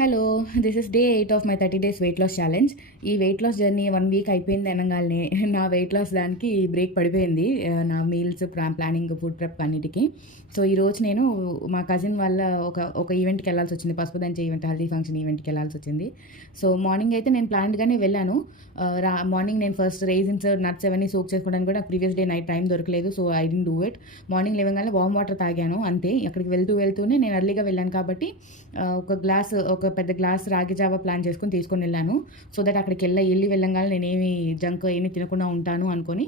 Hello, this is day 8 of my 30 days weight loss challenge. ఈ weight loss journey 1 week అయిపోయింది అనగానే నా weight loss దానికి break పడిపోయింది. నా మీల్స్ ప్లానింగ్, ఫుడ్ ప్రెప్ అన్నిటికి. సో ఈరోజు నేను మా కజిన్ వాళ్ళ ఒక ఈవెంట్కి వెళ్ళాల్సి వచ్చింది. పసుపు దంచే ఈవెంట్, హల్దీ ఫంక్షన్ ఈవెంట్కి వెళ్ళాల్సి వచ్చింది. సో మార్నింగ్ అయితే నేను ప్లాన్డ్గానే వెళ్ళాను. మార్నింగ్ నేను ఫస్ట్ రైజిన్స్, నట్స్ అవన్నీ సోక్ చేసుకోవడానికి కూడా ప్రీవియస్ డే నైట్ టైం దొరకలేదు. So I don't do it. Morning లేవగానే వామ్ వాటర్ తాగాను అంతే. అక్కడికి వెళ్తూనే నేను ఎర్లీగా వెళ్ళాను కాబట్టి ఒక పెద్ద గ్లాస్ రాగి జావా ప్లాన్ తీసుకొని వెళ్ళాను. సో దట్ అక్కడికి వెళ్ళి వెళ్ళంగానే నేనేమి జంక్ ఏమి తినకుండా ఉంటాను అనుకొని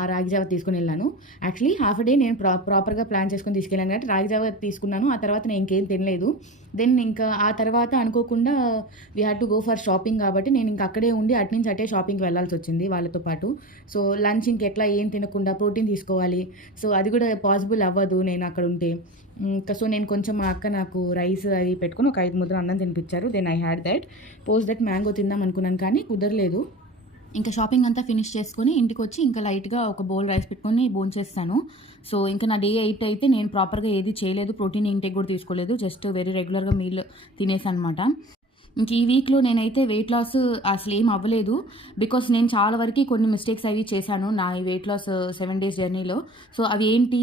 ఆ రాగి జావా తీసుకొని వెళ్ళాను. యాక్చువల్లీ హాఫ్ డే నేను ప్రాపర్గా ప్లాన్ చేసుకొని తీసుకెళ్ళాను కాబట్టి రాగి జావా తీసుకున్నాను. ఆ తర్వాత నేను ఇంకేం తినలేదు. దెన్ ఇంకా ఆ తర్వాత అనుకోకుండా we had to go for shopping కాబట్టి నేను ఇంకా అక్కడే ఉండి నుంచి అటే షాపింగ్కి వెళ్ళాల్సి వచ్చింది వాళ్ళతో పాటు. సో లంచ్ ఇంకెట్లా ఏం తినకుండా ప్రోటీన్ తీసుకోవాలి. సో అది కూడా పాసిబుల్ అవ్వదు నేను అక్కడ ఉంటే. ఇంకా సో నేను కొంచెం మా అక్క నాకు రైస్ అది పెట్టుకొని ఒక 5 ముద్దలు అన్నం తినిపించారు. Then I had that. That mango తిందాం అనుకున్నాను కానీ కుదరలేదు. ఇంకా షాపింగ్ అంతా ఫినిష్ చేసుకొని ఇంటికి వచ్చి ఇంకా లైట్గా ఒక బౌల్ రైస్ పెట్టుకొని భోంచేస్తాను. సో ఇంకా నా డే 8 అయితే నేను ప్రాపర్గా ఏది చేయలేదు, ప్రోటీన్ ఇంటేక్ కూడా తీసుకోలేదు, జస్ట్ వెరీ రెగ్యులర్గా మీల్ తినేసాను అనమాట. ఇంక ఈ వీక్లో నేనైతే వెయిట్ లాస్ అసలు ఏం అవ్వలేదు. బికాస్ నేను చాలా వరకు కొన్ని మిస్టేక్స్ అవి చేశాను నా ఈ వెయిట్ లాస్ 7 డేస్ జర్నీలో. సో అవి ఏంటి,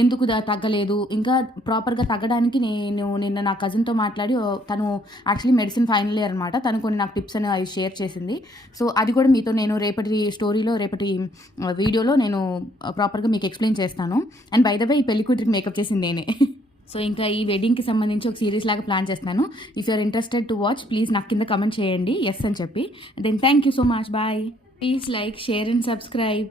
ఎందుకు తగ్గలేదు, ఇంకా ప్రాపర్గా తగ్గడానికి నేను నిన్న నా కజిన్తో మాట్లాడి, తను యాక్చువల్లీ మెడిసిన్ ఫైనల్ ఇయర్ అనమాట, తను కొన్ని నాకు టిప్స్ అని అవి షేర్ చేసింది. సో అది కూడా మీతో నేను రేపటి వీడియోలో నేను ప్రాపర్గా మీకు ఎక్స్ప్లెయిన్ చేస్తాను. అండ్ బై ద వే ఈ పెళ్లి కూతురికి మేకప్ చేసింది నేనే. సో ఇంకా ఈ వెడ్డింగ్కి సంబంధించి ఒక సిరీస్ లాగా ప్లాన్ చేస్తాను. If you're interested to watch, please నాకు కింద కమెంట్ చేయండి ఎస్ అని చెప్పి. Then thank you so much, bye. Please like, share and subscribe.